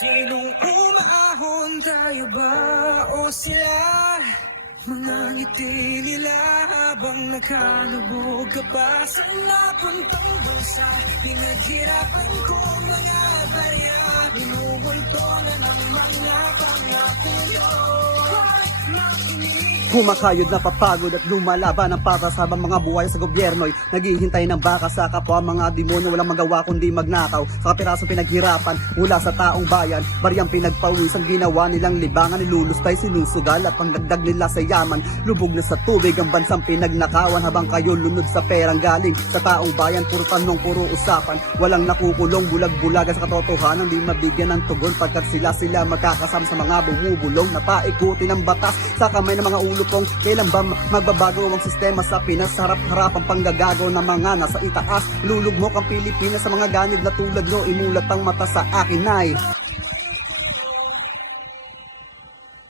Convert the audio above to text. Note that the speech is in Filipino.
Sinong umaahon, tayo ba o sila? Mga ngiti nila habang nakalubog ka pa sa napuntang bulsa. Pinaghirapan kong mga barya, binubulto na ng mga pangako ko. Bakit makinig? Kumakayod na papagod at lumalaban ang patas habang mga buhay sa gobyerno'y naghihintay ng baka sa kapwa. Mga demonyo walang magawa kundi magnakaw sa kapirasong pinaghirapan mula sa taong bayan. Bariyang pinagpawis ang ginawa nilang libangan, nilulustay, sinusugal at pangdagdag nila sa yaman. Lubog na sa tubig ang bansang pinagnakawan habang kayo lunod sa perang galing sa taong bayan. Puro tanong, puro usapan, walang nakukulong, bulag-bulaga sa katotohanan. Di mabigyan ng tugon pagkat sila magkakasama sa mga bumubulong na paikuti ng batas sa kamay ng mga ulo pong. Kailan ba magbabago ang sistema sa Pinas? Harap-harap ang panggagago ng mga nasa itaas. Lulugmok ang Pilipinas sa mga ganid na tulad nyo. Imulat ang mata sa akin ay